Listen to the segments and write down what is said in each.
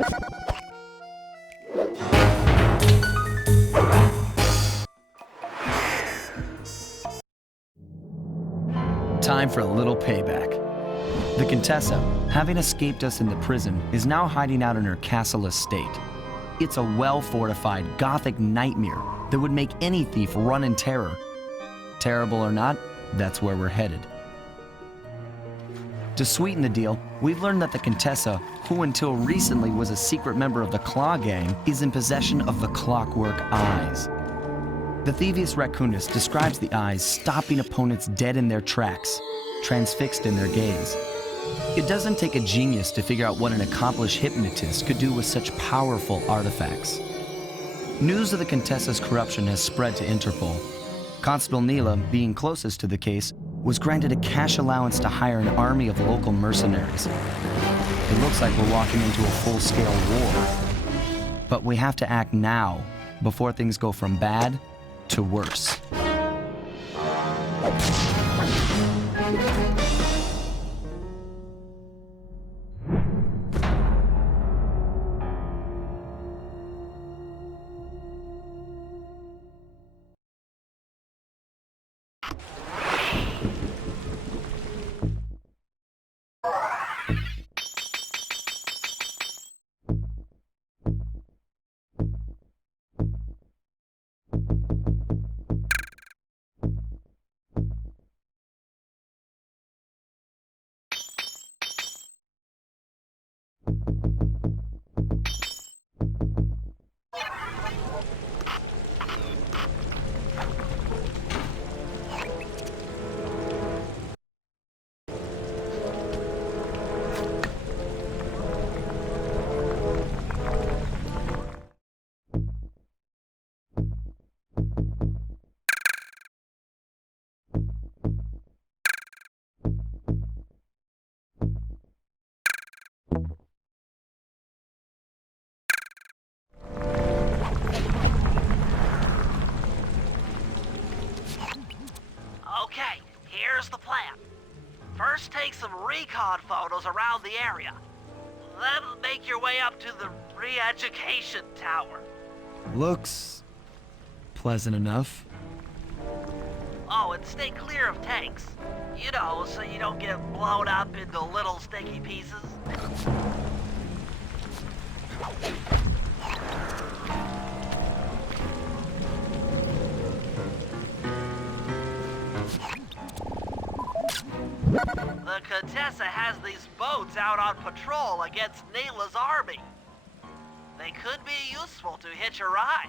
Time for a little payback. The Contessa, having escaped us in the prison, is now hiding out in her castle estate. It's a well-fortified Gothic nightmare that would make any thief run in terror. Terrible or not, that's where we're headed. To sweeten the deal, we've learned that the Contessa, who until recently was a secret member of the Claw Gang, is in possession of the clockwork eyes. The Thieves Raccoonist describes the eyes stopping opponents dead in their tracks, transfixed in their gaze. It doesn't take a genius to figure out what an accomplished hypnotist could do with such powerful artifacts. News of the Contessa's corruption has spread to Interpol. Constable Neela, being closest to the case, was granted a cash allowance to hire an army of local mercenaries. It looks like we're walking into a full-scale war. But we have to act now, before things go from bad to worse. Okay, here's the plan. First, take some recon photos around the area. Then make your way up to the re-education tower. Looks pleasant enough. Oh, and stay clear of tanks. You know, so you don't get blown up into little sticky pieces. The Contessa has these boats out on patrol against Neela's army. They could be useful to hitch a ride.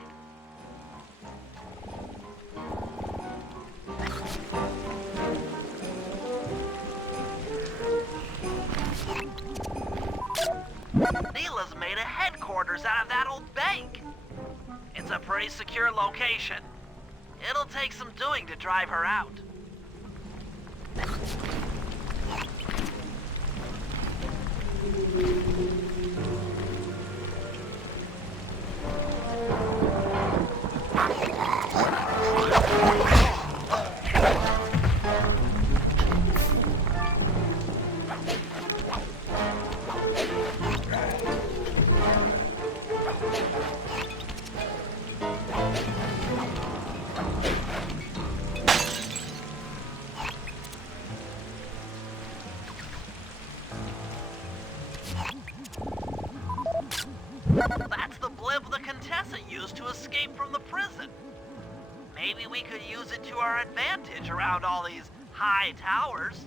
Neela's made a headquarters out of that old bank. It's a pretty secure location. It'll take some doing to drive her out. That's the blimp the Contessa used to escape from the prison. Maybe we could use it to our advantage around all these high towers.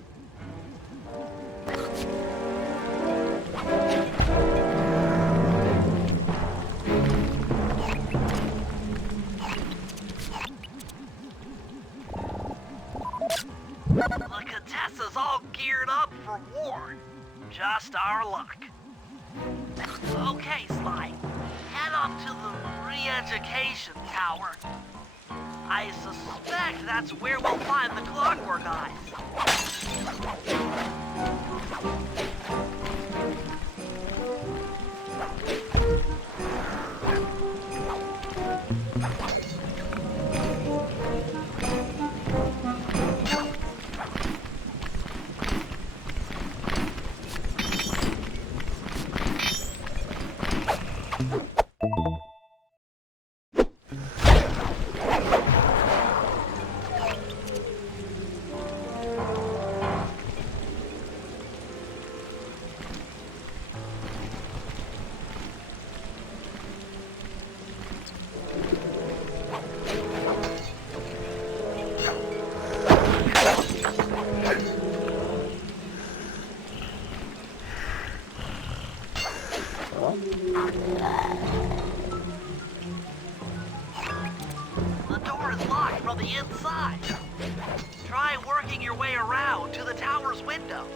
The Contessa's all geared up for war. Just our luck. Okay, Sly. Head up to the re-education tower. I suspect that's where we'll find the clockwork eyes. The door is locked from the inside. Try working your way around to the tower's window.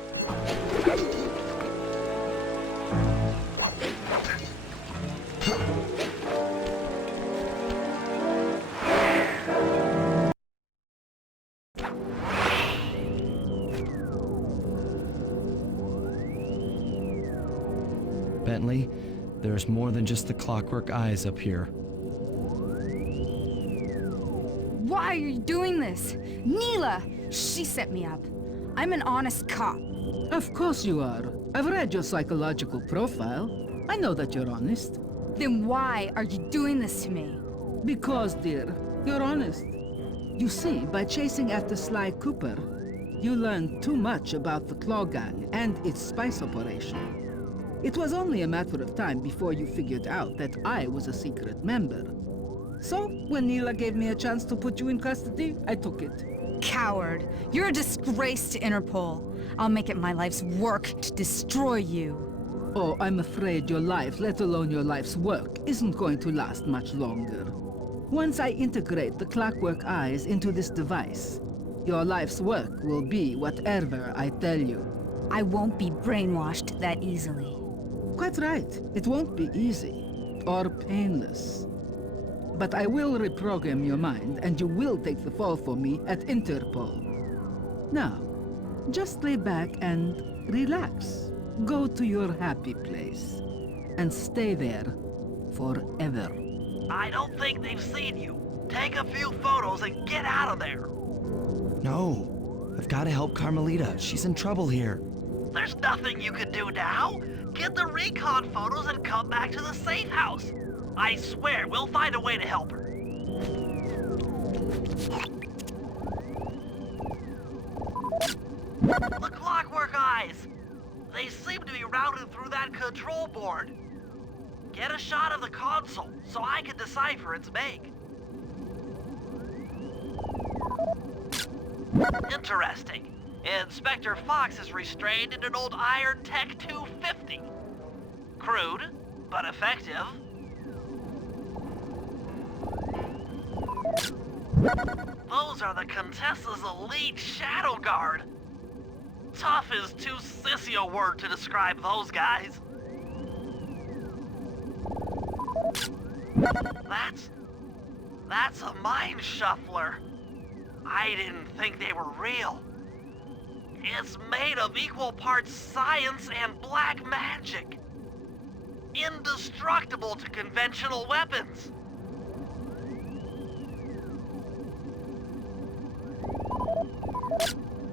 Bentley, there's more than just the clockwork eyes up here. Why are you doing this? Neela! She set me up. I'm an honest cop. Of course you are. I've read your psychological profile. I know that you're honest. Then why are you doing this to me? Because, dear, you're honest. You see, by chasing after Sly Cooper, you learned too much about the Claw Gang and its spice operation. It was only a matter of time before you figured out that I was a secret member. So, when Neela gave me a chance to put you in custody, I took it. Coward. You're a disgrace to Interpol. I'll make it my life's work to destroy you. Oh, I'm afraid your life, let alone your life's work, isn't going to last much longer. Once I integrate the clockwork eyes into this device, your life's work will be whatever I tell you. I won't be brainwashed that easily. Quite right. It won't be easy or painless. But I will reprogram your mind, and you will take the fall for me at Interpol. Now, just lay back and relax. Go to your happy place. And stay there forever. I don't think they've seen you. Take a few photos and get out of there. No, I've got to help Carmelita. She's in trouble here. There's nothing you can do now. Get the recon photos and come back to the safe house. I swear, we'll find a way to help her. The clockwork eyes! They seem to be routed through that control board. Get a shot of the console so I can decipher its make. Interesting. Inspector Fox is restrained in an old Iron Tech 250. Crude, but effective. Those are the Contessa's elite shadow guard. Tough is too sissy a word to describe those guys. That's a mind shuffler. I didn't think they were real. It's made of equal parts science and black magic. Indestructible to conventional weapons.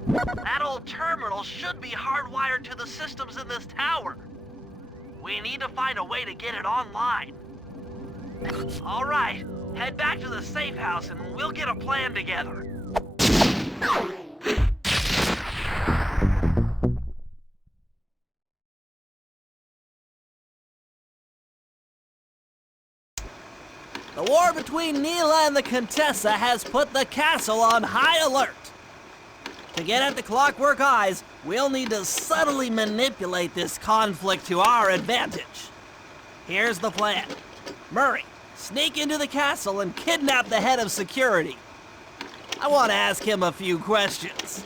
That old terminal should be hardwired to the systems in this tower. We need to find a way to get it online. All right, head back to the safe house and we'll get a plan together. The war between Neela and the Contessa has put the castle on high alert. To get at the clockwork eyes, we'll need to subtly manipulate this conflict to our advantage. Here's the plan. Murray, sneak into the castle and kidnap the head of security. I want to ask him a few questions.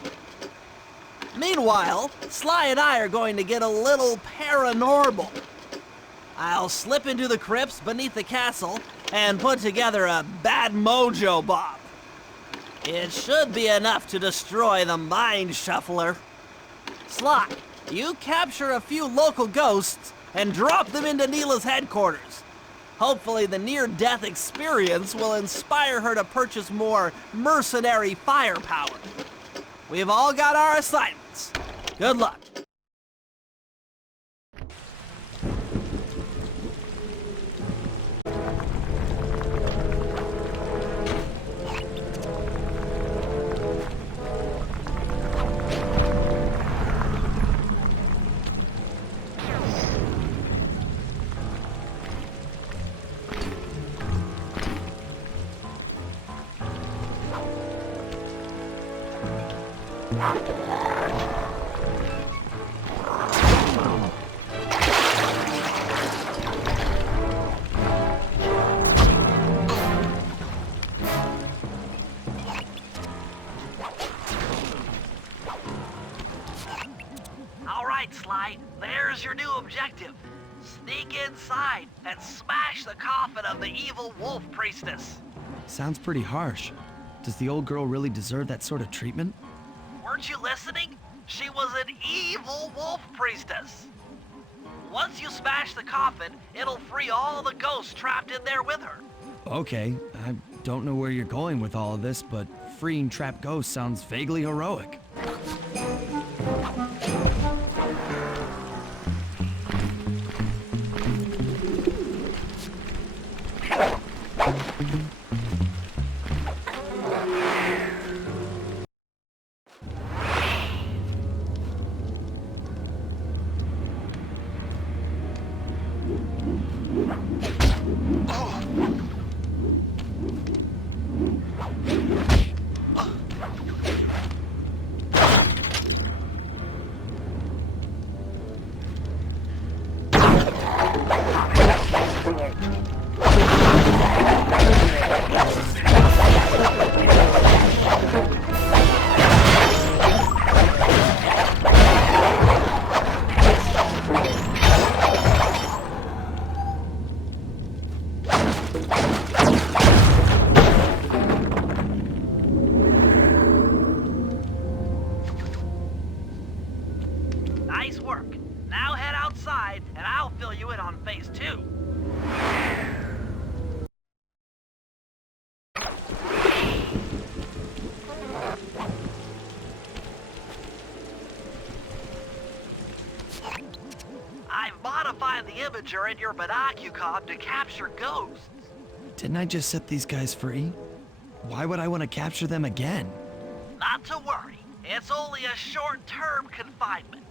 Meanwhile, Sly and I are going to get a little paranormal. I'll slip into the crypts beneath the castle and put together a bad mojo bomb. It should be enough to destroy the mind shuffler. Sly, you capture a few local ghosts and drop them into Neela's headquarters. Hopefully the near-death experience will inspire her to purchase more mercenary firepower. We've all got our assignments. Good luck. All right, Sly, there's your new objective. Sneak inside and smash the coffin of the evil wolf priestess. Sounds pretty harsh. Does the old girl really deserve that sort of treatment? Weren't you listening? She was an evil wolf priestess. Once you smash the coffin, it'll free all the ghosts trapped in there with her. Okay, I don't know where you're going with all of this, but freeing trapped ghosts sounds vaguely heroic. Nice work. Now head outside and I'll fill you in on phase 2. I've modified the imager in your binocular to capture ghosts. Didn't I just set these guys free? Why would I want to capture them again? Not to worry, it's only a short-term confinement.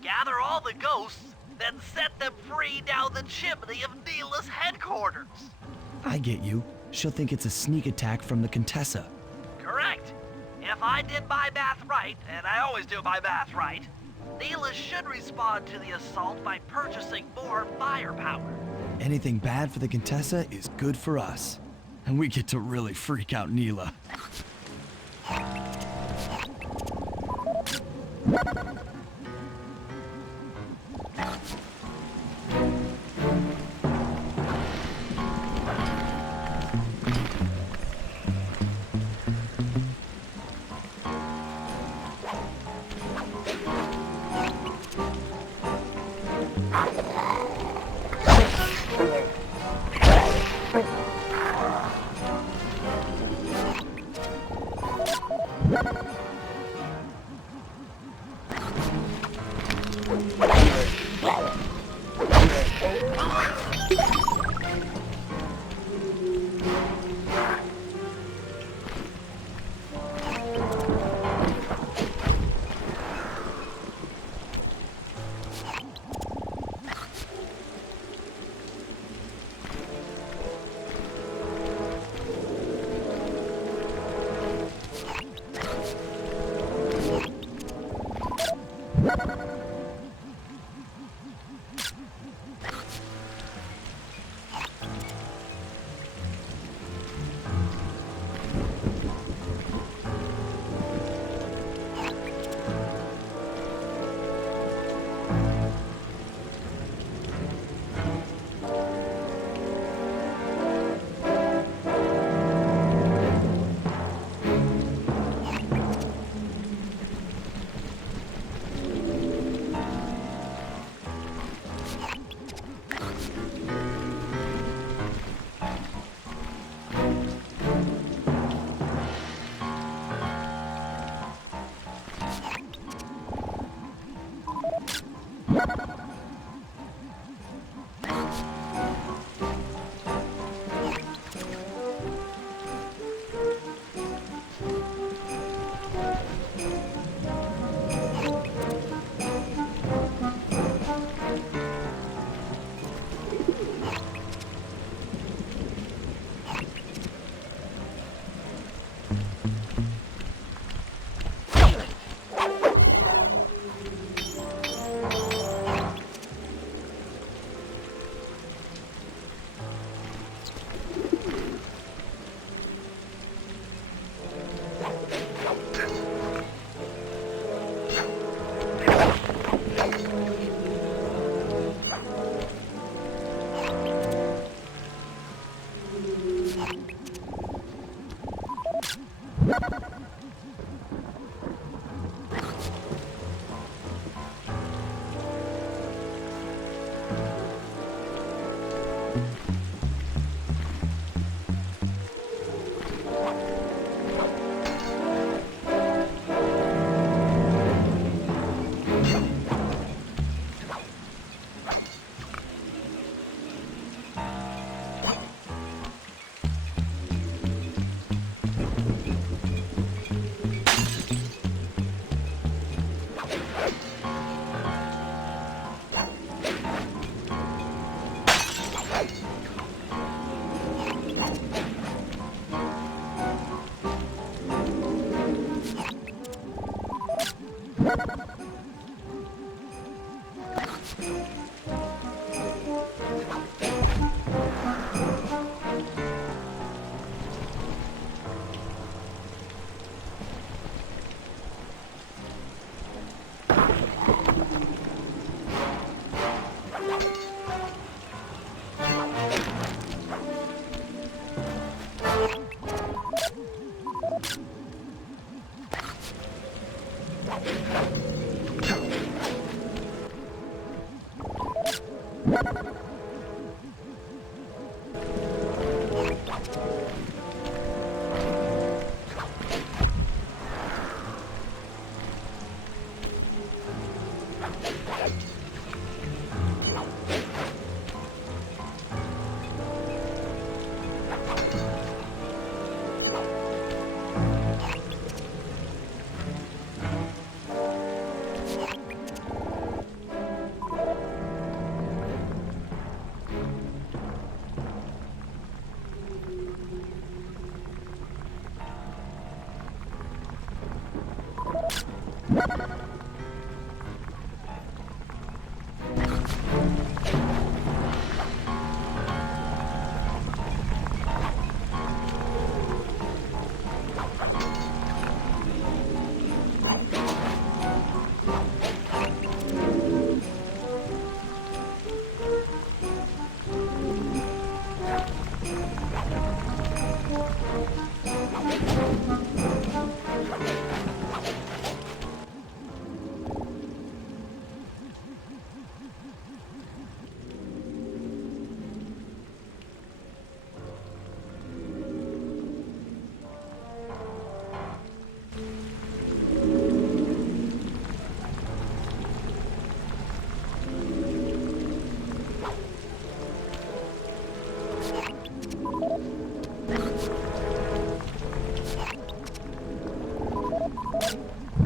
Gather all the ghosts, then set them free down the chimney of Neela's headquarters. I get you. She'll think it's a sneak attack from the Contessa. Correct. If I did my math right, and I always do my math right, Neela should respond to the assault by purchasing more firepower. Anything bad for the Contessa is good for us. And we get to really freak out Neela.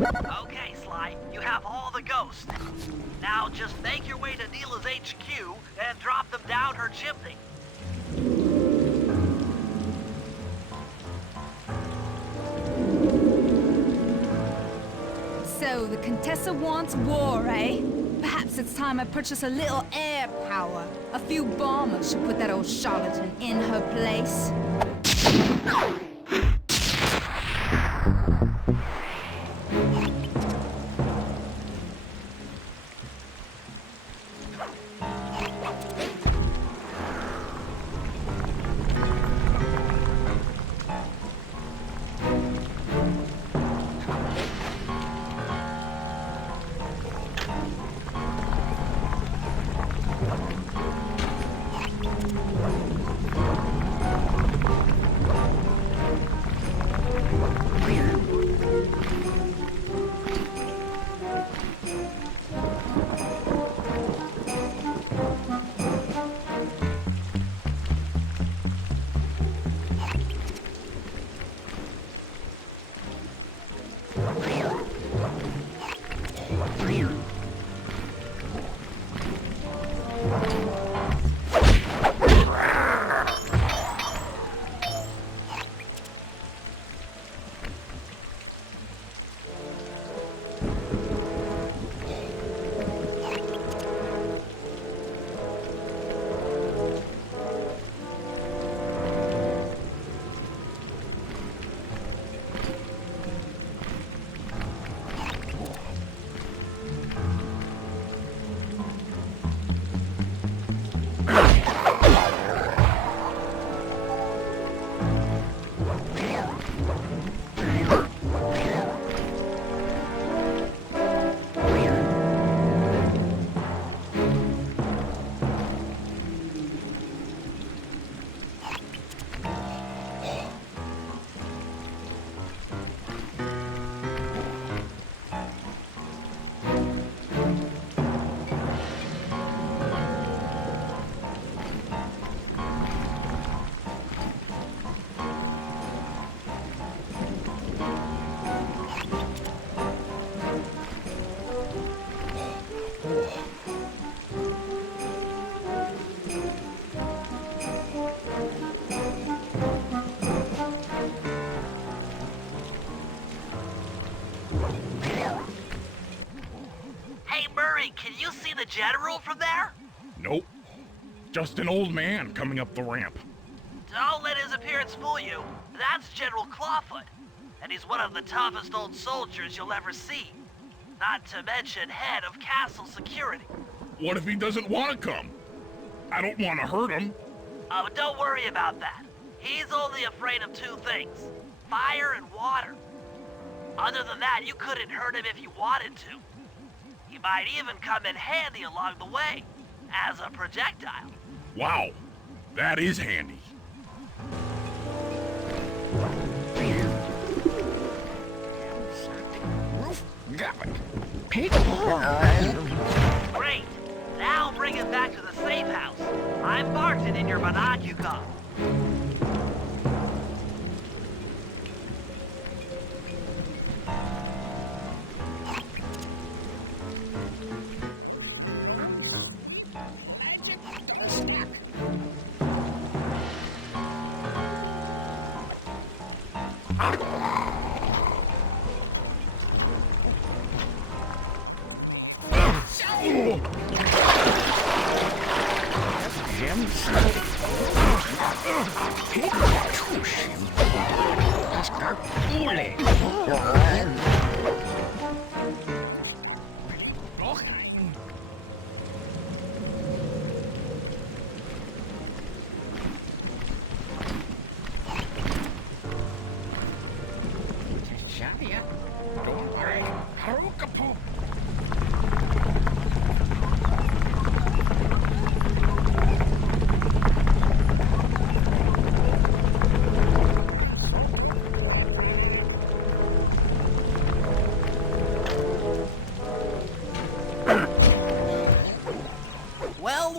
Okay, Sly, you have all the ghosts. Now just make your way to Neela's HQ and drop them down her chimney. So the Contessa wants war, eh? Perhaps it's time I purchase a little air power. A few bombers should put that old charlatan in her place. general from there? Nope. Just an old man coming up the ramp. Don't let his appearance fool you. That's General Clawfoot. And he's one of the toughest old soldiers you'll ever see. Not to mention head of castle security. What if he doesn't want to come? I don't want to hurt him. Oh, don't worry about that. He's only afraid of two things. Fire and water. Other than that, you couldn't hurt him if you wanted to. He might even come in handy along the way, as a projectile. Wow, that is handy. Great. Now bring it back to the safe house. I'm marked it in your monocucom.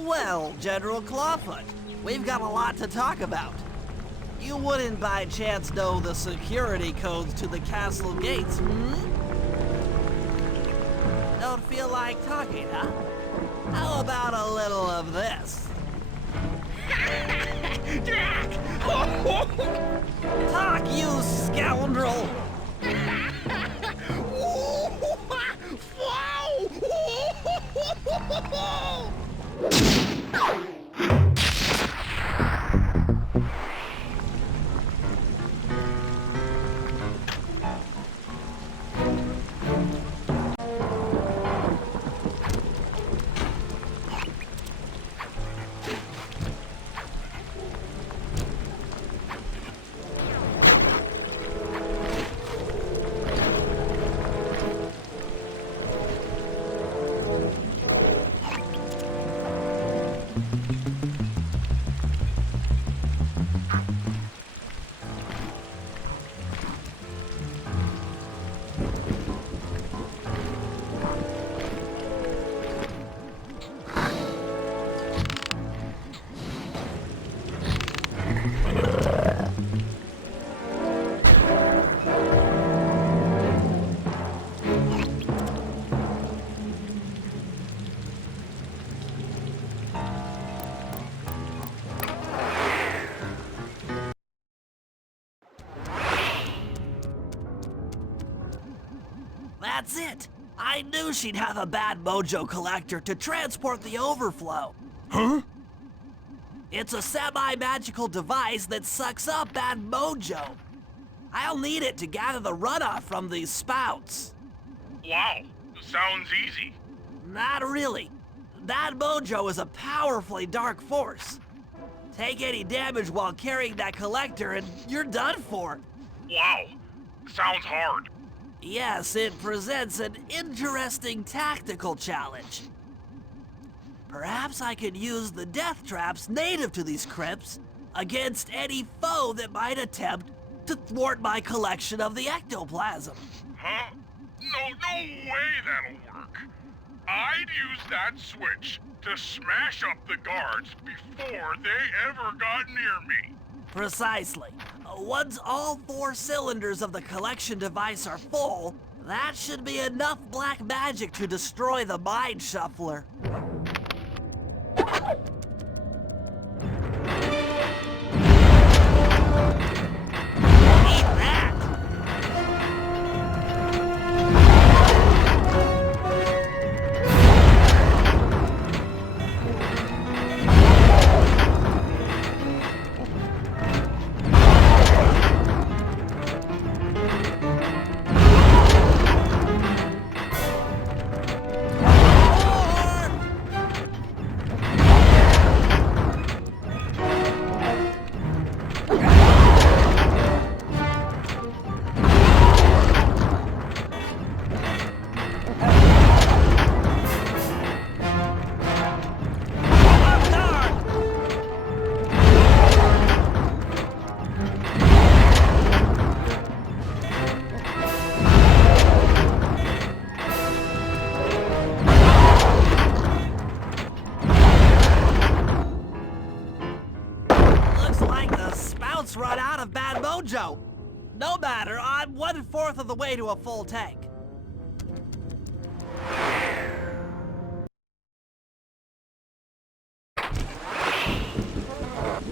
Well, General Clawfoot, we've got a lot to talk about. You wouldn't by chance know the security codes to the castle gates, hmm? Don't feel like talking, huh? How about a little of this? Talk, you scoundrel! That's it! I knew she'd have a bad mojo collector to transport the overflow. Huh? It's a semi-magical device that sucks up bad mojo. I'll need it to gather the runoff from these spouts. Wow, sounds easy. Not really. That mojo is a powerfully dark force. Take any damage while carrying that collector and you're done for. Wow, sounds hard. Yes, it presents an interesting tactical challenge. Perhaps I could use the death traps native to these crypts against any foe that might attempt to thwart my collection of the ectoplasm. Huh? No way that'll work. I'd use that switch to smash up the guards before they ever got near me. Precisely. Once all 4 cylinders of the collection device are full, that should be enough black magic to destroy the Mind Shuffler. Eat that! mojo! No matter, I'm 1/4 of the way to a full tank.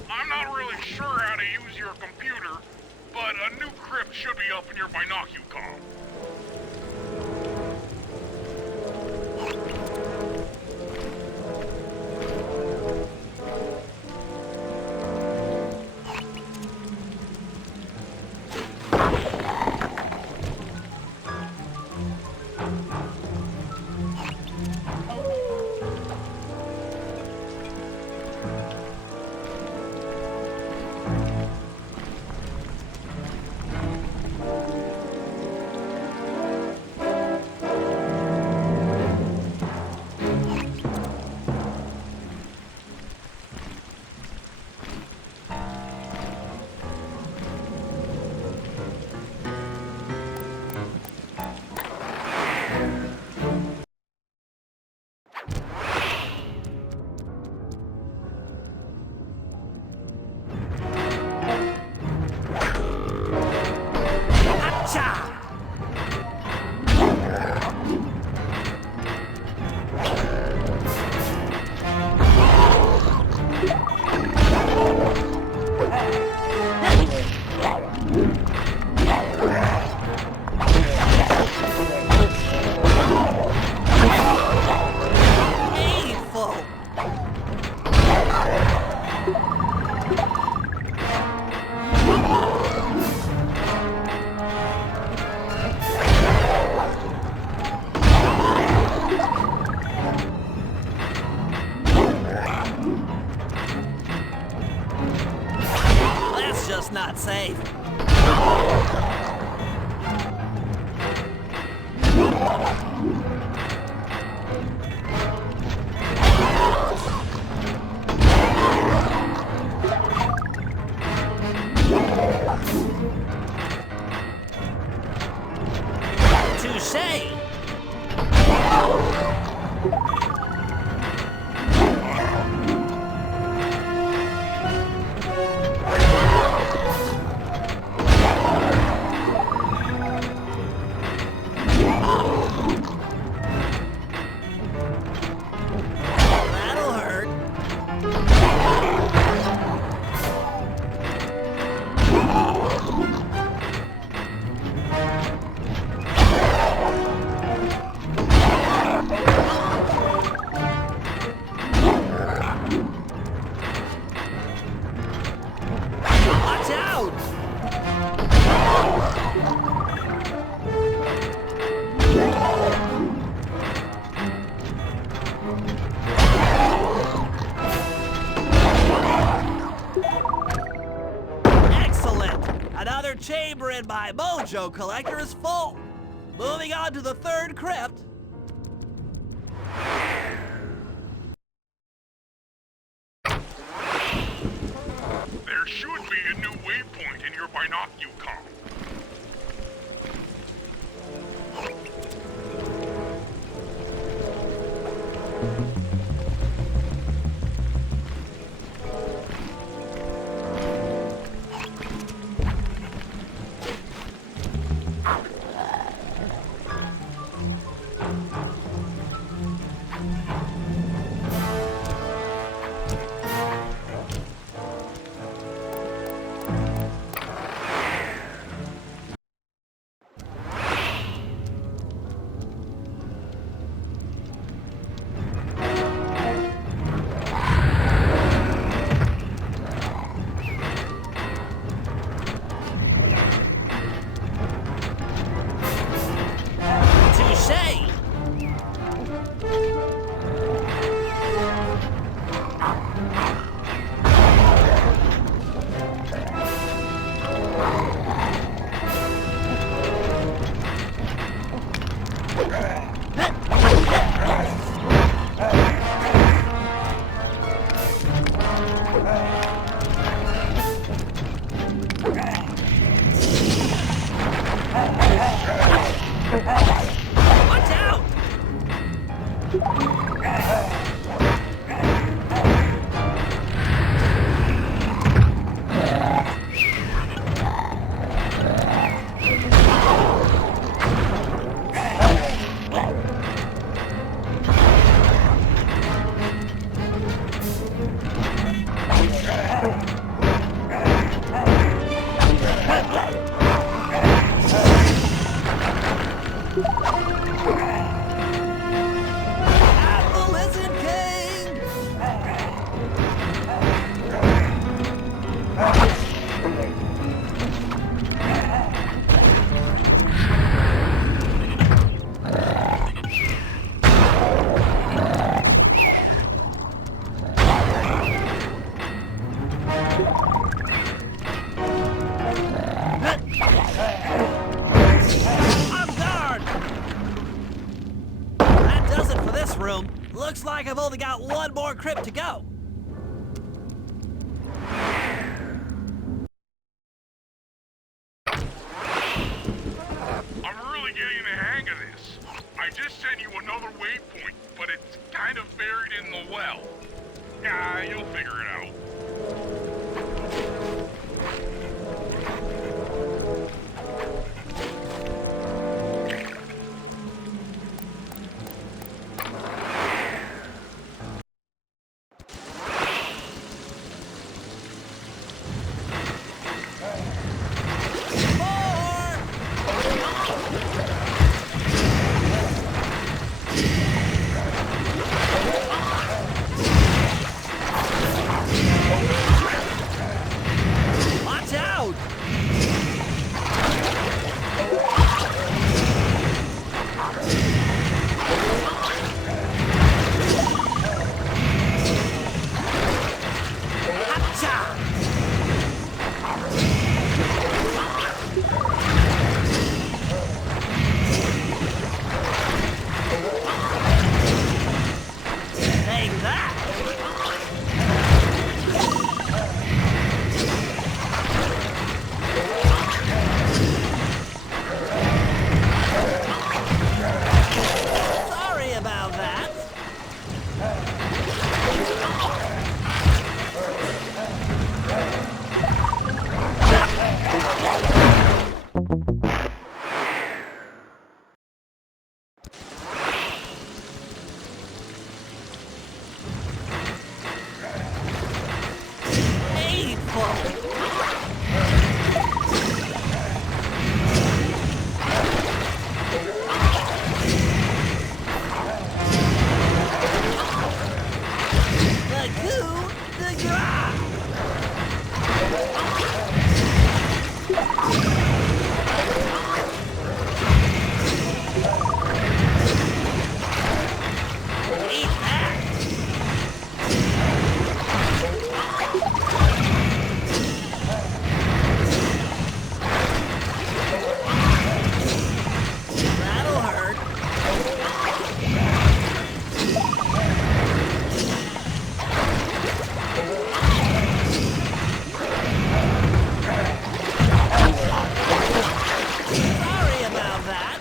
I'm not really sure how to use your computer, but a new crypt should be up in your binocucom. Not safe. Touché! Chamber in my mojo collector is full. Moving on to the third crypt. There should be a new waypoint in your binocucom. only got one more crypt to go. I'm really getting the hang of this. I just sent you another waypoint, but it's kind of buried in the well. Yeah, you'll figure it out. Watch out! Hatcha! Take that! Sorry about that. Hateful. The goo, the gra. Eat that. That'll hurt. Sorry about that.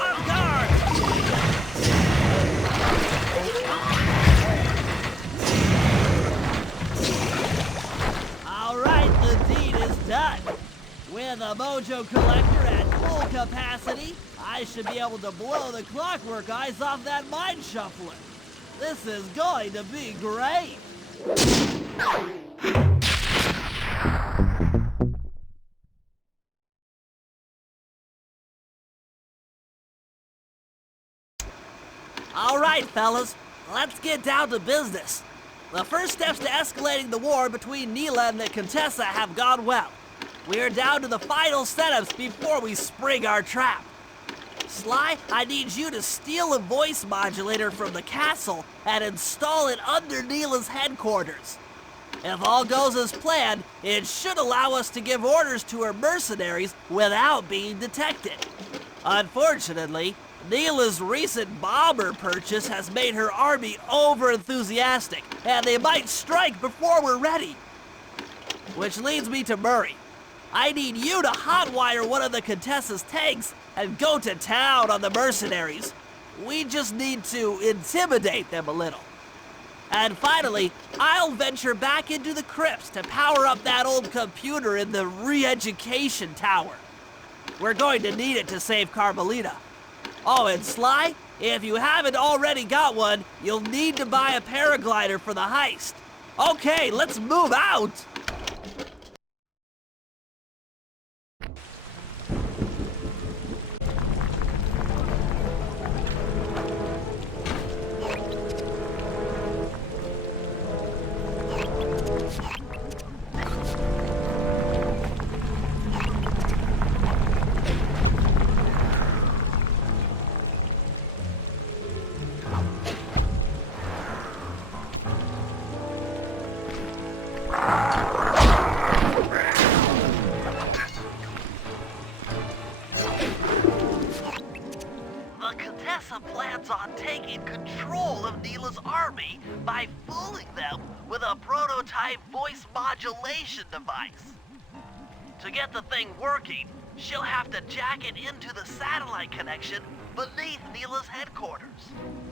On guard. All right, the deed is done. With a mojo collector at full capacity, I should be able to blow the clockwork eyes off that mine shuffler. This is going to be great. All right, fellas, let's get down to business. The first steps to escalating the war between Neela and the Contessa have gone well. We are down to the final setups before we spring our trap. Sly, I need you to steal a voice modulator from the castle and install it under Neela's headquarters. If all goes as planned, it should allow us to give orders to her mercenaries without being detected. Unfortunately, Neela's recent bomber purchase has made her army over-enthusiastic, and they might strike before we're ready. Which leads me to Murray. I need you to hotwire one of the Contessa's tanks and go to town on the mercenaries. We just need to intimidate them a little. And finally, I'll venture back into the crypts to power up that old computer in the re-education tower. We're going to need it to save Carmelita. Oh, and Sly, if you haven't already got one, you'll need to buy a paraglider for the heist. Okay, let's move out! device. To get the thing working, she'll have to jack it into the satellite connection beneath Neela's headquarters.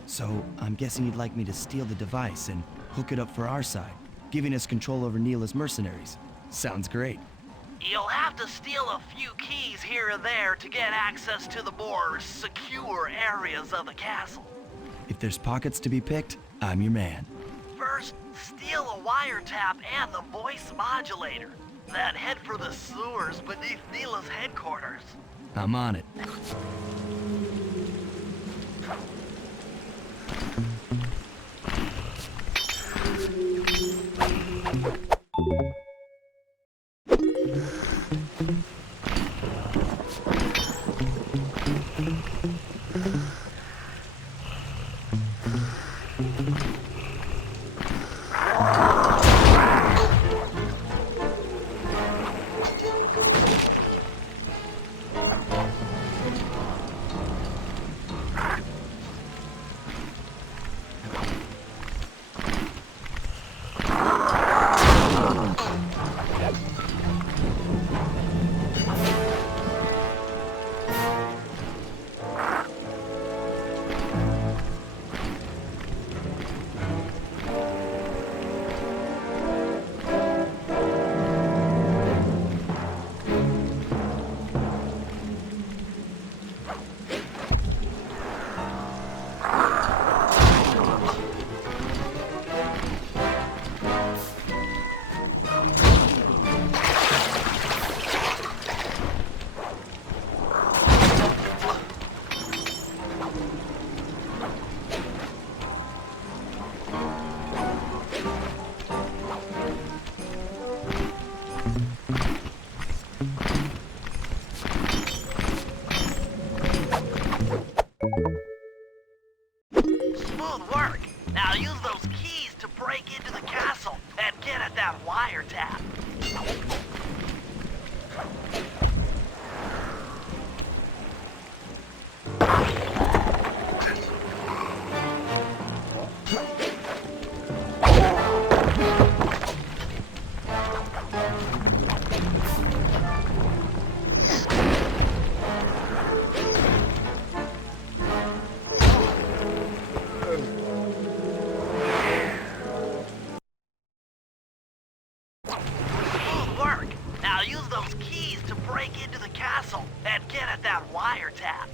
So, I'm guessing you'd like me to steal the device and hook it up for our side, giving us control over Neela's mercenaries. Sounds great. You'll have to steal a few keys here and there to get access to the more secure areas of the castle. If there's pockets to be picked, I'm your man. First, steal a wiretap and the voice modulator. Then head for the sewers beneath Neela's headquarters. I'm on it. Smooth work. Now use those keys to break into the castle and get at that wiretap. Smooth work. Now use those keys to break into the castle and get at that wiretap.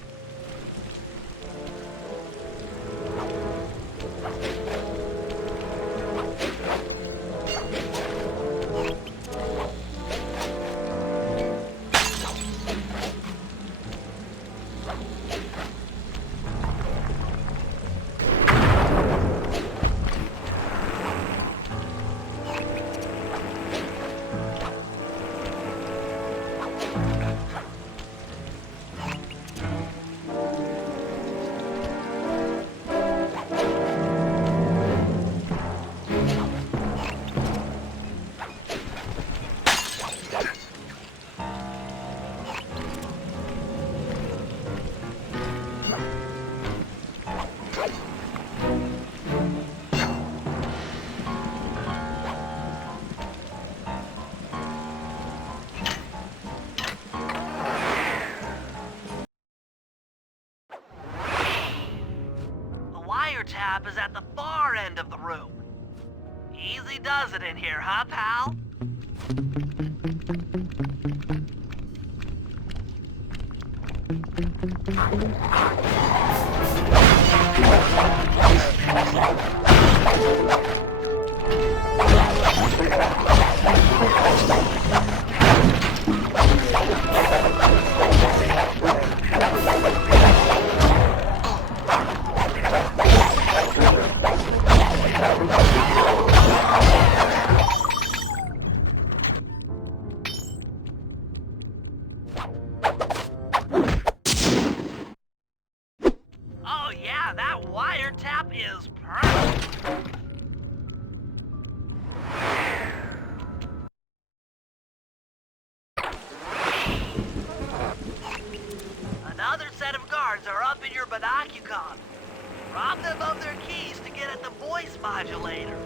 Wiretap is at the far end of the room. Easy does it in here, huh, pal? Oh yeah, that wiretap is perfect. Another set of guards are up in your binocucon. Rob them of their keys to get at the voice modulator.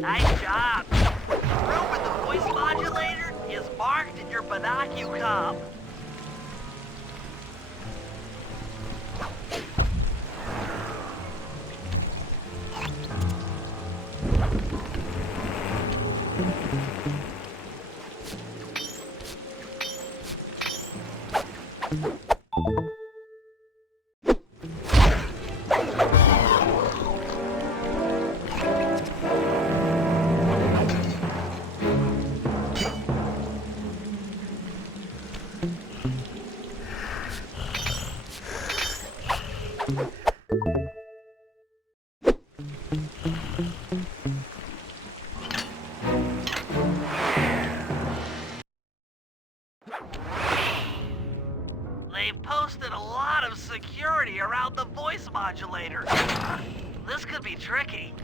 Nice job. The room with the voice modulator is marked in your binocular. They've posted a lot of security around the voice modulator. This could be tricky.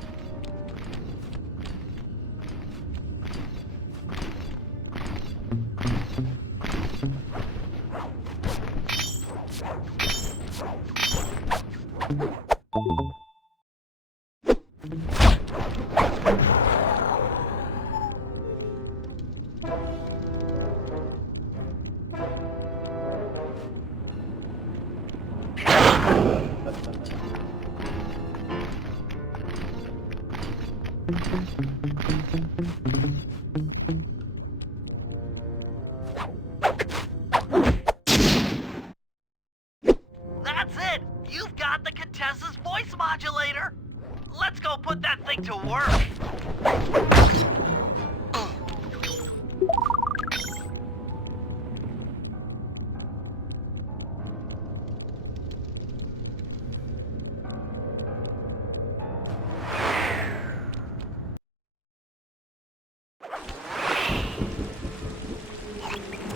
That's it! You've got the Contessa's voice modulator! Let's go put that thing to work!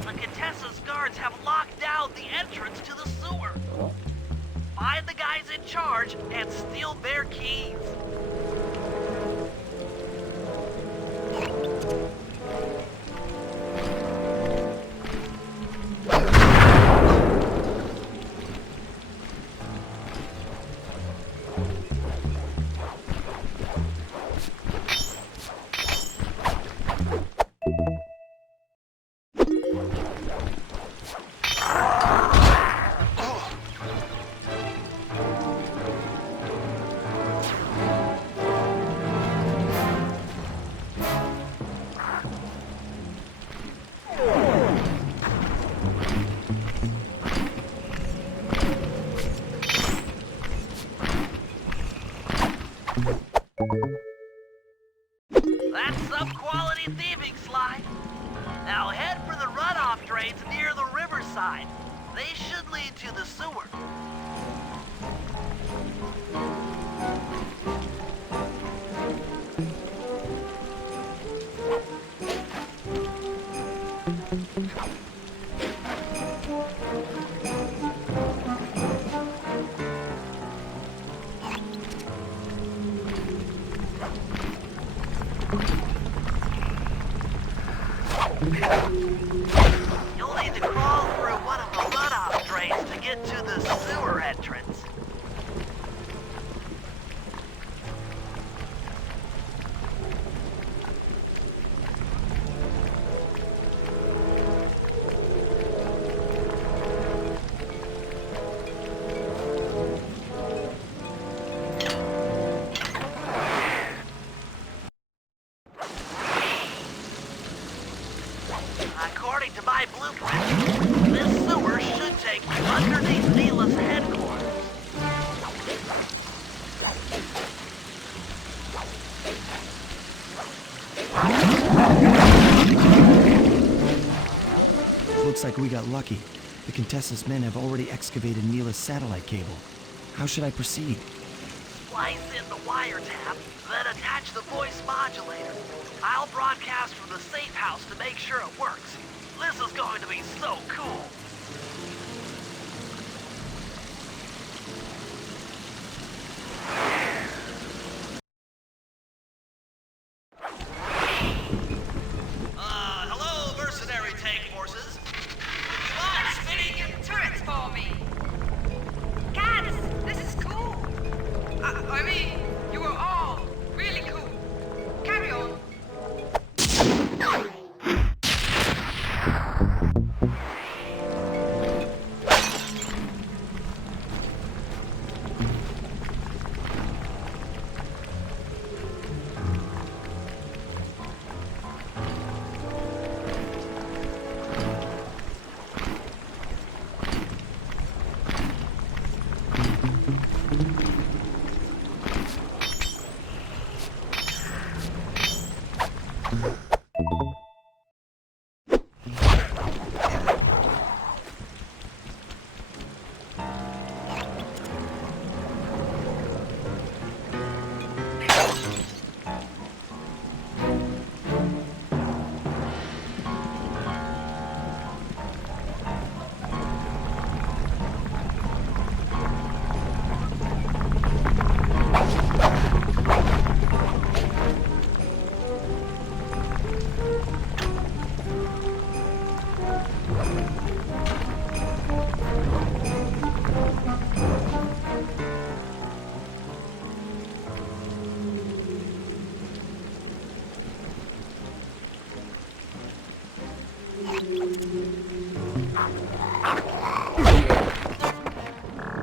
The Contessa's guards have locked down the entrance to the sewer. Find the guys in charge and steal their keys. That's some quality thieving, Sly. Now head for the runoff drains near the riverside. They should lead to the sewer. You'll need to crawl through one of the runoff drains to get to the sewer entrance. According to my blueprint, this sewer should take you underneath Neela's headquarters. Looks like we got lucky. The Contessa's men have already excavated Neela's satellite cable. How should I proceed? Splice in the wiretap, then attach the voice modulator. I'll broadcast from the safe house to make sure it works. This is going to be so cool. Hello, mercenary tank forces. You are spinning your Turrets for me! Guys, this is cool! I mean, you are all really cool. Carry on.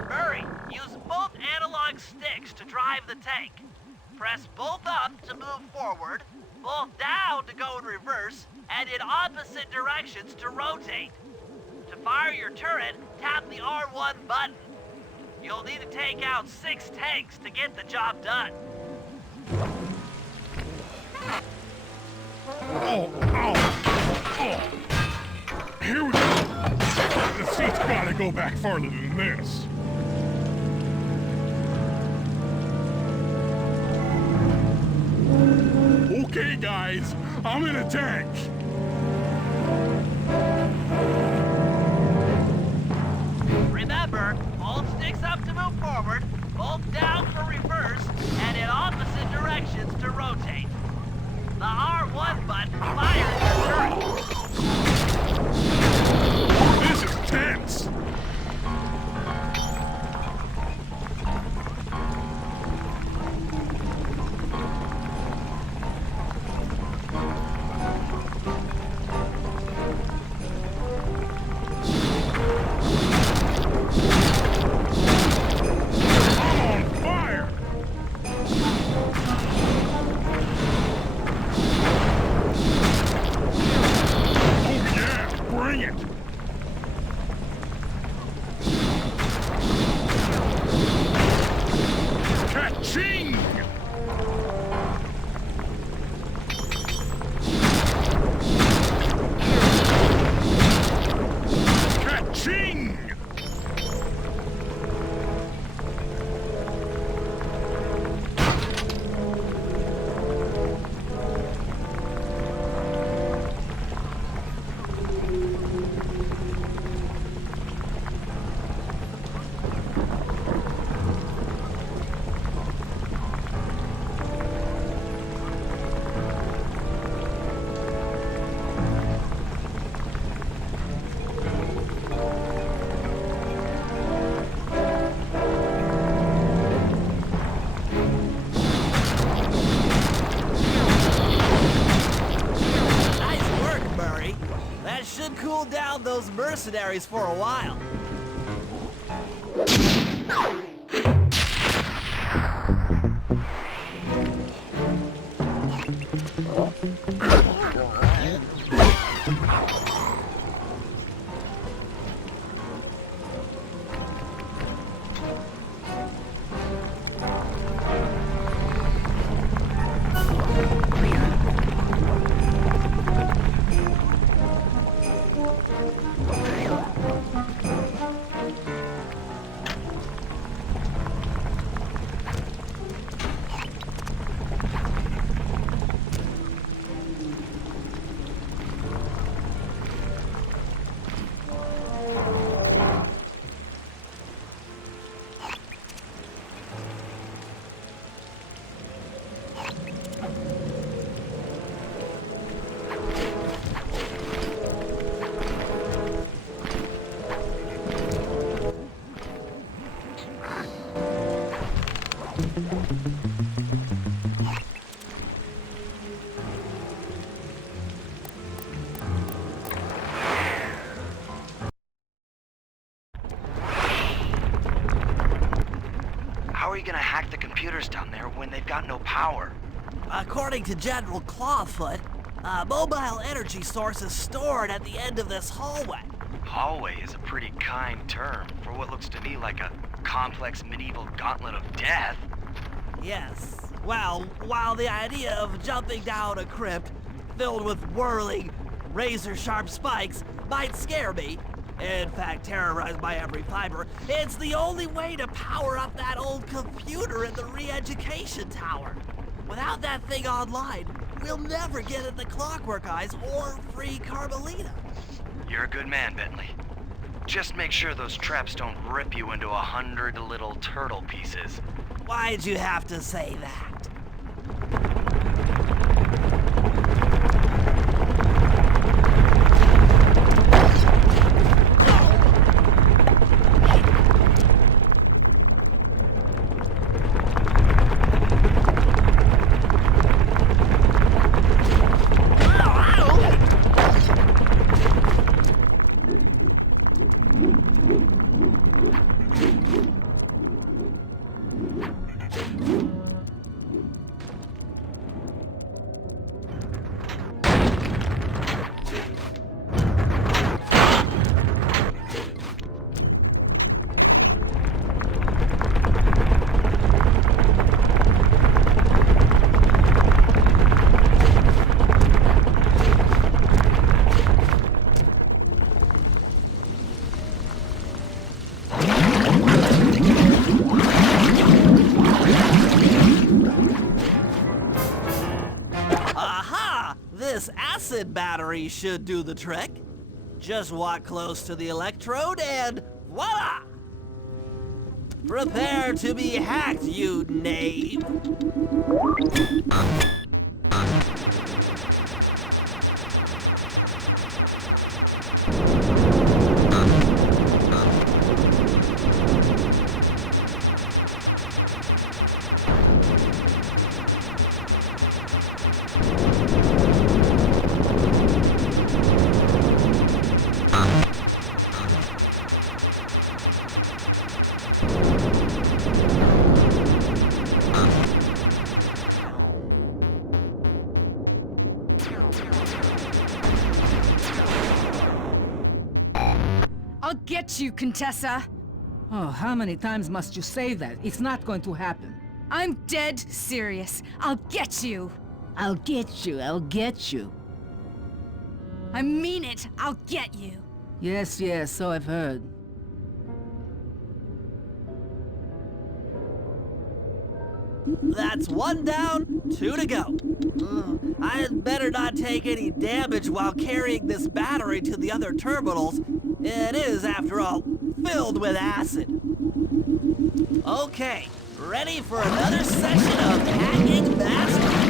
Hurry! Use both analog sticks to drive the tank. Press both up to move forward, both down to go in reverse, and in opposite directions to rotate. To fire your turret, tap the R1 button. You'll need to take out 6 tanks to get the job done. Here we go. The seat's gotta go back farther than this. Okay, guys, I'm in a tank. Remember, hold sticks up to move forward, both down for reverse, and in opposite directions to rotate. The R1 button fires the turret. This is tense. mercenaries for a while. How are you gonna hack the computers down there when they've got no power? According to General Clawfoot, a mobile energy source is stored at the end of this hallway. Hallway is a pretty kind term for what looks to me like a complex medieval gauntlet of death. Yes. Well, while the idea of jumping down a crypt filled with whirling, razor-sharp spikes might scare me, in fact terrorize my every fiber, it's the only way to power up that old computer in the re-education tower. Without that thing online, we'll never get at the Clockwork Eyes or free Carmelita. You're a good man, Bentley. Just make sure those traps don't rip you into 100 little turtle pieces. Why'd you have to say that? This acid battery should do the trick. Just walk close to the electrode and voila! Prepare to be hacked, you knave! I'll get you, Contessa. Oh, how many times must you say that? It's not going to happen. I'm dead serious. I'll get you. I'll get you, I'll get you. I mean it. I'll get you. Yes, yes, so I've heard. That's one down, 2 to go. I'd better not take any damage while carrying this battery to the other terminals. It is, after all, filled with acid. Okay, ready for another session of hacking master.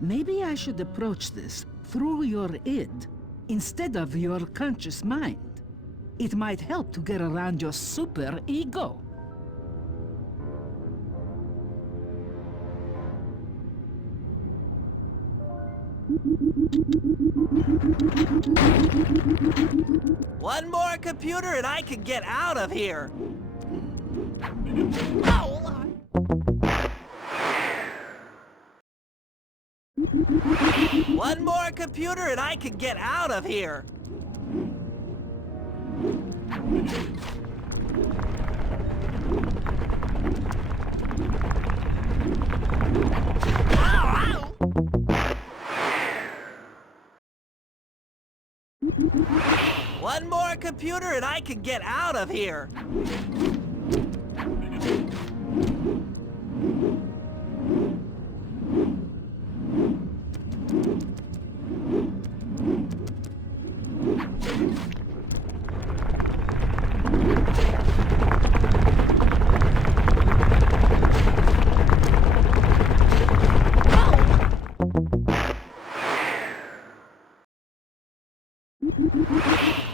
Maybe I should approach this through your id instead of your conscious mind. It might help to get around your super ego. One more computer and I can get out of here. Oh! One more computer and I can get out of here. Ow, ow. One more computer and I can get out of here.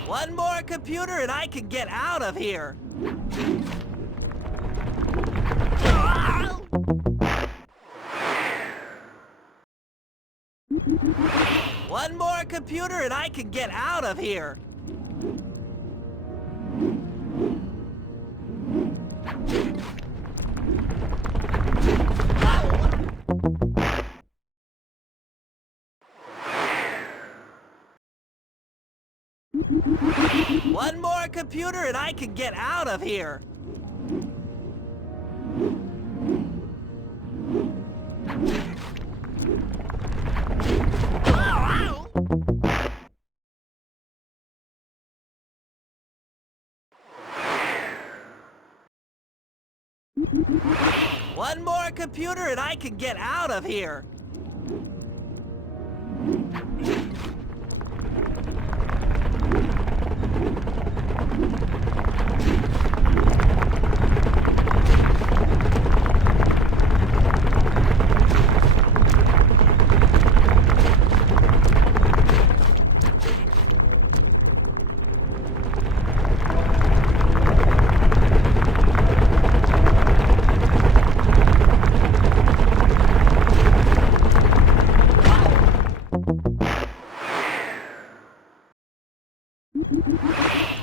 One more computer and I can get out of here. One more computer and I can get out of here. One more computer and I can get out of here. One more computer and I can get out of here.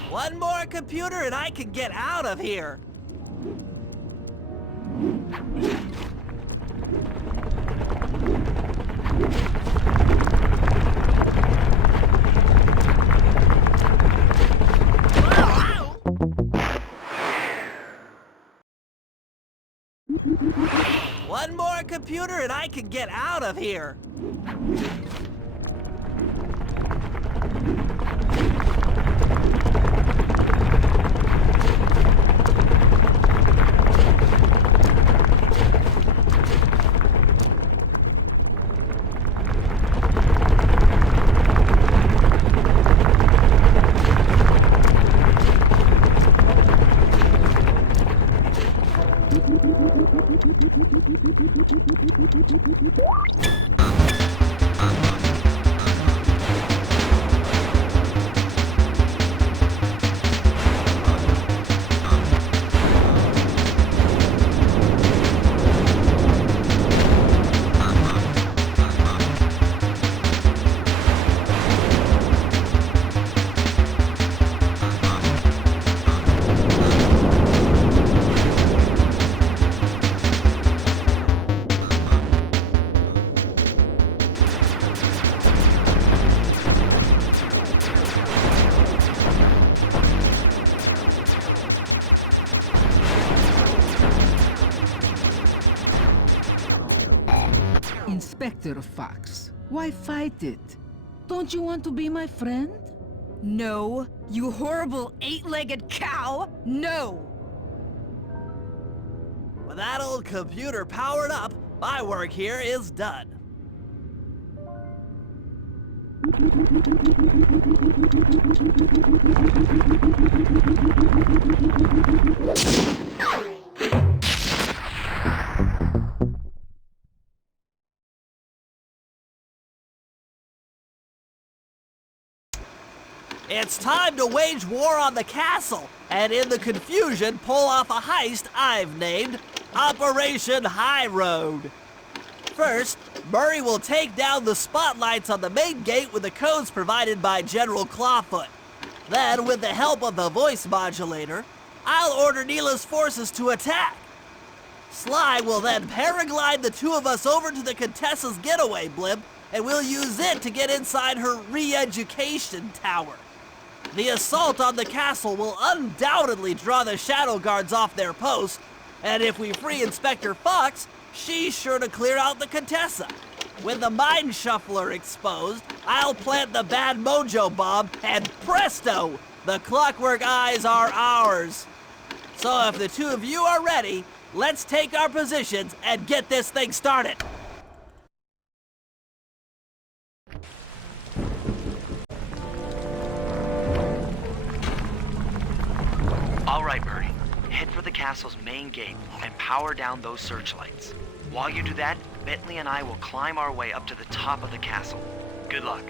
One more computer and I can get out of here. One more computer and I can get out of here. Mr. Fox, why fight it? Don't you want to be my friend? No, you horrible eight-legged cow! No! With that old computer powered up, my work here is done. It's time to wage war on the castle, and in the confusion, pull off a heist I've named Operation High Road. First, Murray will take down the spotlights on the main gate with the codes provided by General Clawfoot. Then, with the help of the voice modulator, I'll order Neela's forces to attack. Sly will then paraglide the two of us over to the Contessa's getaway blimp, and we'll use it to get inside her re-education tower. The assault on the castle will undoubtedly draw the Shadow Guards off their post, and if we free Inspector Fox, she's sure to clear out the Contessa. With the Mind Shuffler exposed, I'll plant the Bad Mojo bomb, and presto! The Clockwork Eyes are ours. So if the two of you are ready, let's take our positions and get this thing started. All right, Murray. Head for the castle's main gate and power down those searchlights. While you do that, Bentley and I will climb our way up to the top of the castle. Good luck.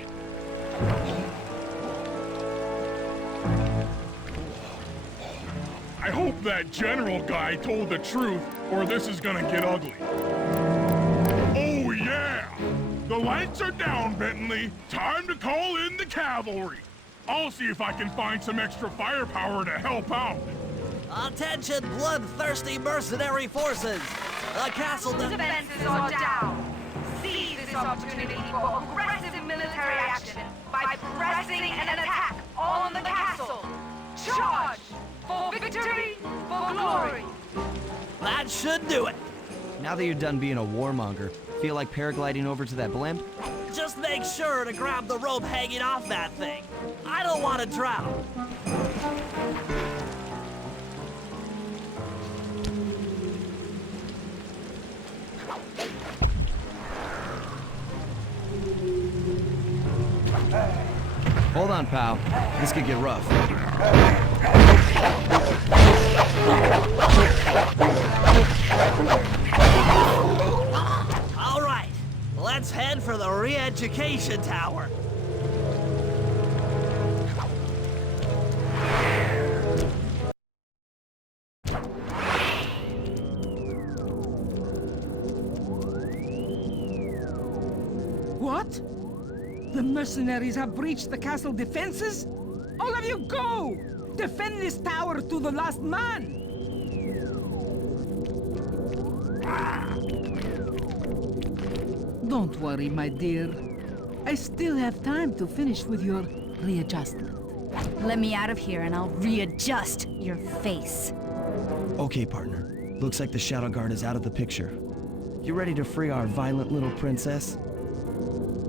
I hope that general guy told the truth, or this is gonna get ugly. Oh yeah! The lights are down, Bentley. Time to call in the cavalry. I'll see if I can find some extra firepower to help out. Attention, bloodthirsty mercenary forces! The castle Defenses are down. Seize this opportunity for aggressive military action by pressing an attack on the castle. Charge! For victory, for glory! That should do it. Now that you're done being a warmonger, feel like paragliding over to that blimp? Just make sure to grab the rope hanging off that thing. I don't want to drown. Hold on, pal. This could get rough. All right, let's head for the re-education tower. What? The mercenaries have breached the castle defenses? All of you go! Defend this tower to the last man! Don't worry, my dear. I still have time to finish with your readjustment. Let me out of here and I'll readjust your face. Okay, partner. Looks like the Shadow Guard is out of the picture. You ready to free our violent little princess?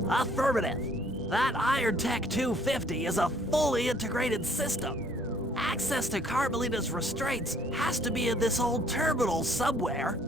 Affirmative. That Iron Tech 250 is a fully integrated system. Access to Carmelita's restraints has to be in this old terminal somewhere.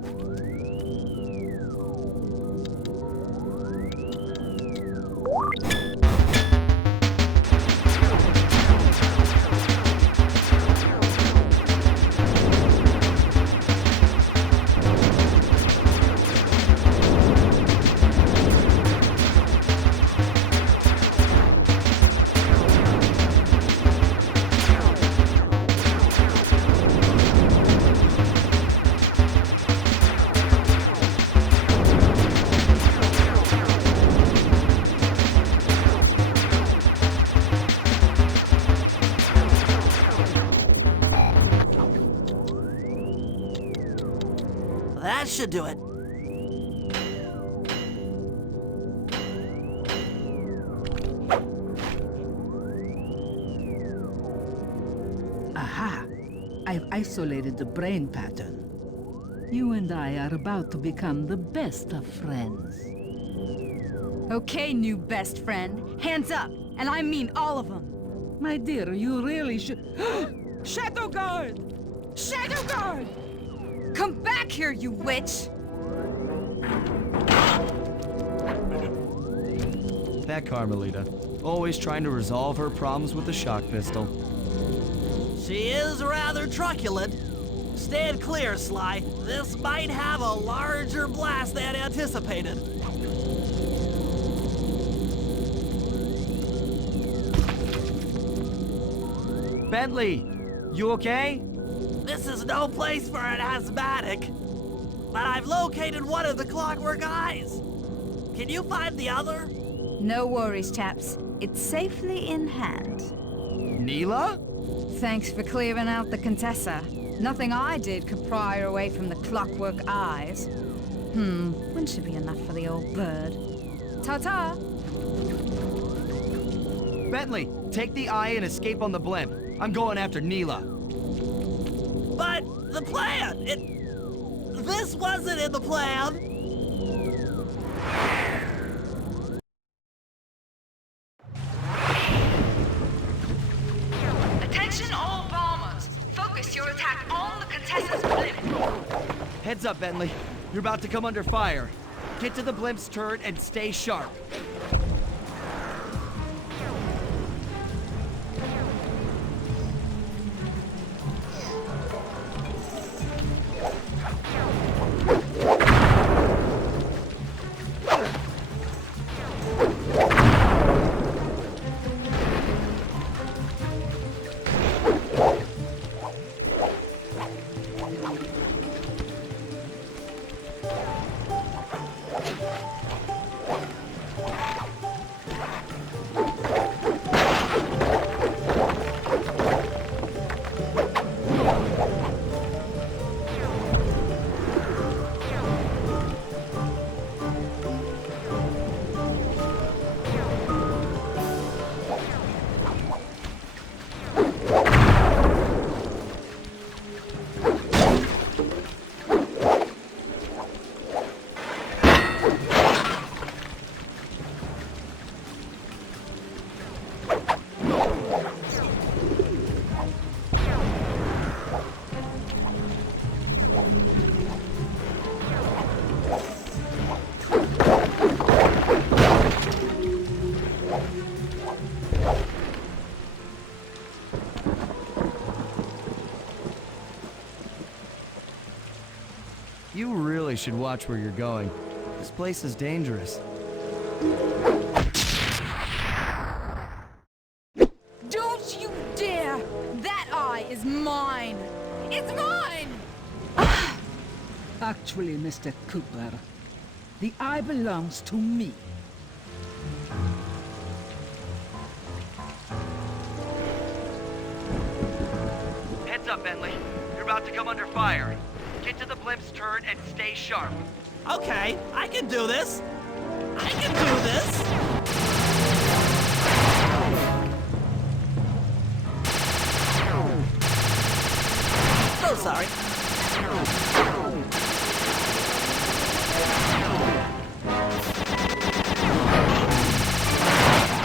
That should do it. Aha! I've isolated the brain pattern. You and I are about to become the best of friends. Okay, new best friend. Hands up, and I mean all of them. My dear, you really should... Shadow Guard! Shadow Guard! Come back here, you witch! That Carmelita. Always trying to resolve her problems with the shock pistol. She is rather truculent. Stand clear, Sly. This might have a larger blast than anticipated. Bentley, you okay? This is no place for an asthmatic. But I've located one of the clockwork eyes. Can you find the other? No worries, chaps. It's safely in hand. Neela? Thanks for clearing out the Contessa. Nothing I did could pry her away from the clockwork eyes. Wouldn't she be enough for the old bird? Ta-ta! Bentley, take the eye and escape on the blimp. I'm going after Neela. But the plan! This wasn't in the plan! Attention all bombers. Focus your attack on the Contessa's blimp. Heads up, Bentley. You're about to come under fire. Get to the blimp's turret and stay sharp. You really should watch where you're going. This place is dangerous. Don't you dare! That eye is mine! It's mine! Actually, Mr. Cooper, the eye belongs to me. Heads up, Bentley. You're about to come under fire. Get to the blimp's turret and stay sharp. Okay, I can do this. I can do this. So sorry.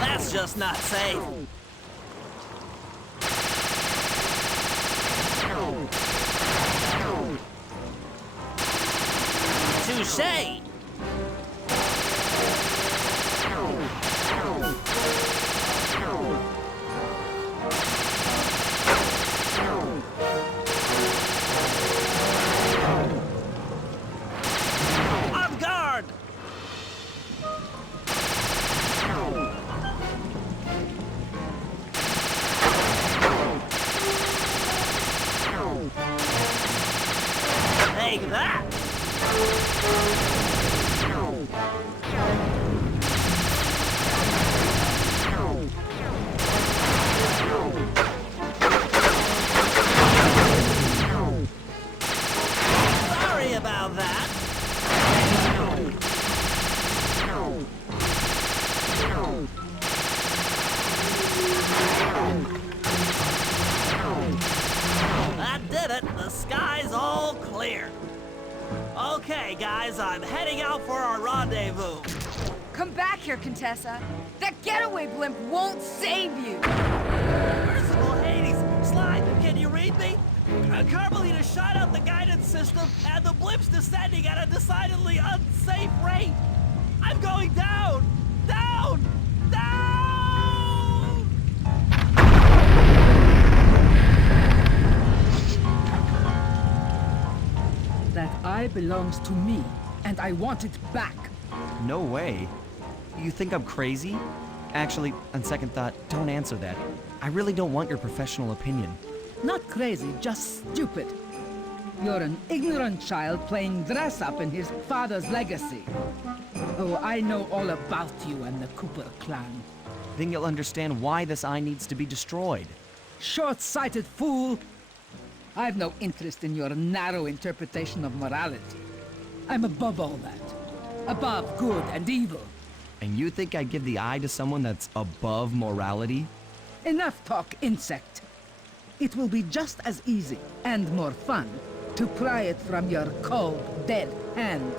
That's just not safe. Touché! On guard! Take that! Sorry about that. That did it. The sky's all clear. Okay, guys, I'm heading out for our rendezvous. Come back here, Contessa. That getaway blimp won't save you. Merciful Hades! Sly, can you read me? Carmelita shot out the guidance system, and the blimp's descending at a decidedly unsafe rate. I'm going down! Down! Down! That eye belongs to me, and I want it back. No way. You think I'm crazy? Actually, on second thought, don't answer that. I really don't want your professional opinion. Not crazy, just stupid. You're an ignorant child playing dress-up in his father's legacy. Oh, I know all about you and the Cooper clan. Then you'll understand why this eye needs to be destroyed. Short-sighted fool! I've no interest in your narrow interpretation of morality. I'm above all that. Above good and evil. And you think I'd give the eye to someone that's above morality? Enough talk, insect. It will be just as easy and more fun to pry it from your cold, dead hand.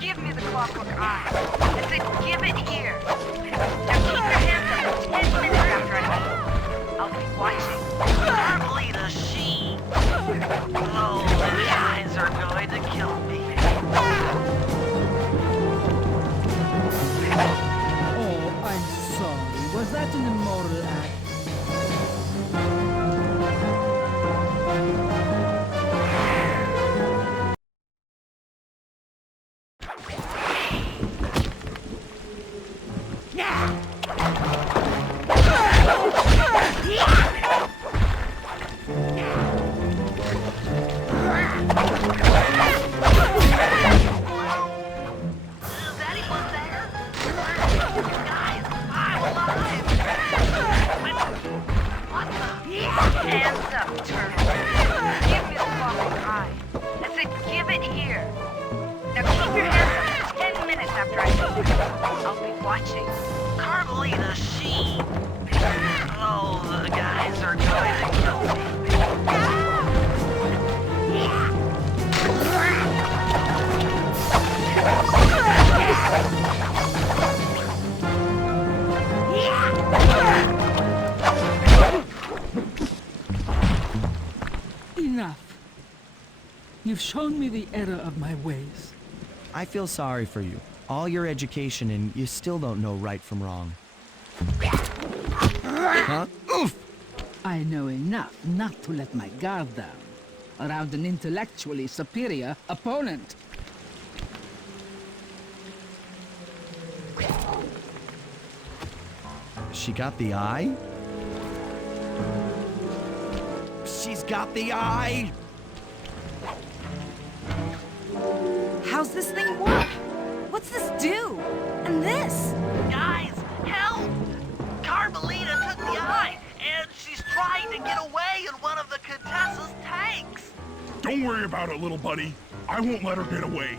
Give me the clockwork eye. I said, give it here. Now keep your hands up 10 minutes after I leave. I'll be watching. Carmelita, she... Oh, the guys are going to kill me. Oh, I'm sorry. Was that an immoral act? Hands up, turtle. Give me the clockwork eye. I said, give it here. Now keep your hands up 10 minutes after I leave. I'll be watching. Carmelita, she... Oh, the guys are going to kill me. Enough. You've shown me the error of my ways. I feel sorry for you. All your education and you still don't know right from wrong. Huh? Oof! I know enough not to let my guard down around an intellectually superior opponent. She got the eye? She's got the eye! How's this thing work? What's this do? And this? Guys, help! Carmelita took the eye, and she's trying to get away in one of the Contessa's tanks. Don't worry about it, little buddy. I won't let her get away.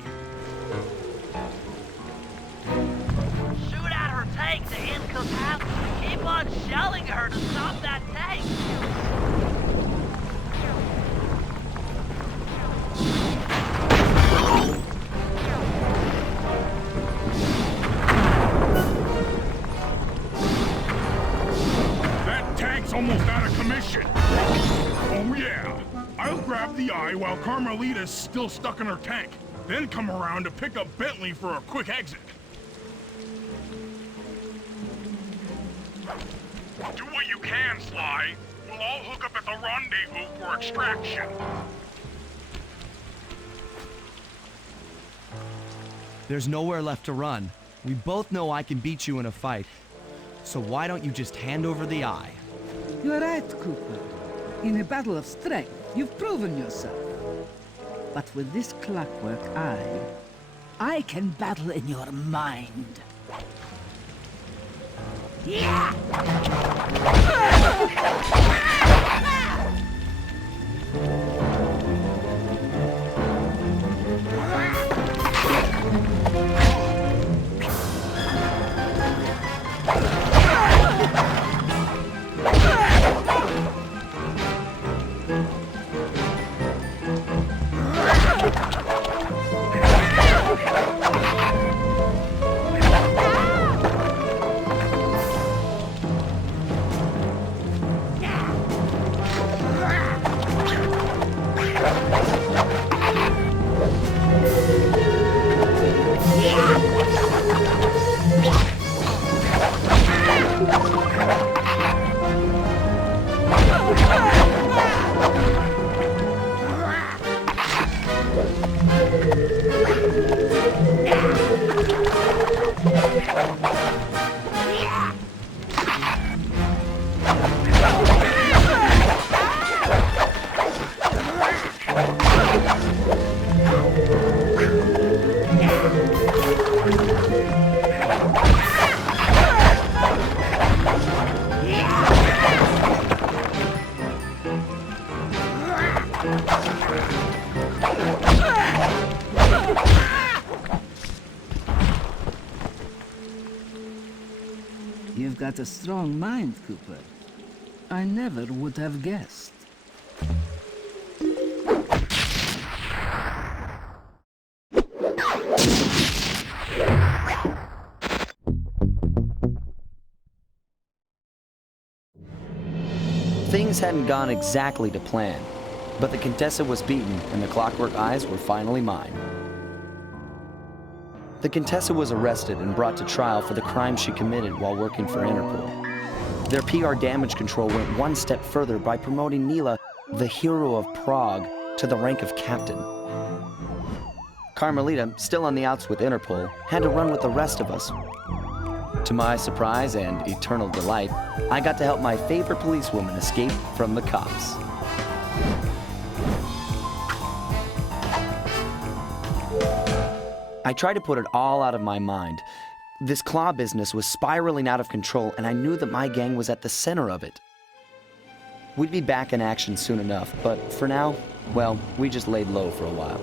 Shoot at her tank to incapacitate. Keep on shelling her to stop that tank. That tank's almost out of commission. Oh yeah. I'll grab the eye while Carmelita's still stuck in her tank. Then come around to pick up Bentley for a quick exit. Do what you can, Sly. We'll all hook up at the rendezvous for extraction. There's nowhere left to run. We both know I can beat you in a fight. So why don't you just hand over the eye? You're right, Cooper. In a battle of strength, you've proven yourself. But with this clockwork eye, I can battle in your mind. You've got a strong mind, Cooper. I never would have guessed. Things hadn't gone exactly to plan, but the Contessa was beaten and the Clockwork Eyes were finally mine. The Contessa was arrested and brought to trial for the crime she committed while working for Interpol. Their PR damage control went one step further by promoting Nila, the hero of Prague, to the rank of captain. Carmelita, still on the outs with Interpol, had to run with the rest of us. To my surprise and eternal delight, I got to help my favorite policewoman escape from the cops. I tried to put it all out of my mind. This claw business was spiraling out of control, and I knew that my gang was at the center of it. We'd be back in action soon enough, but for now, well, we just laid low for a while.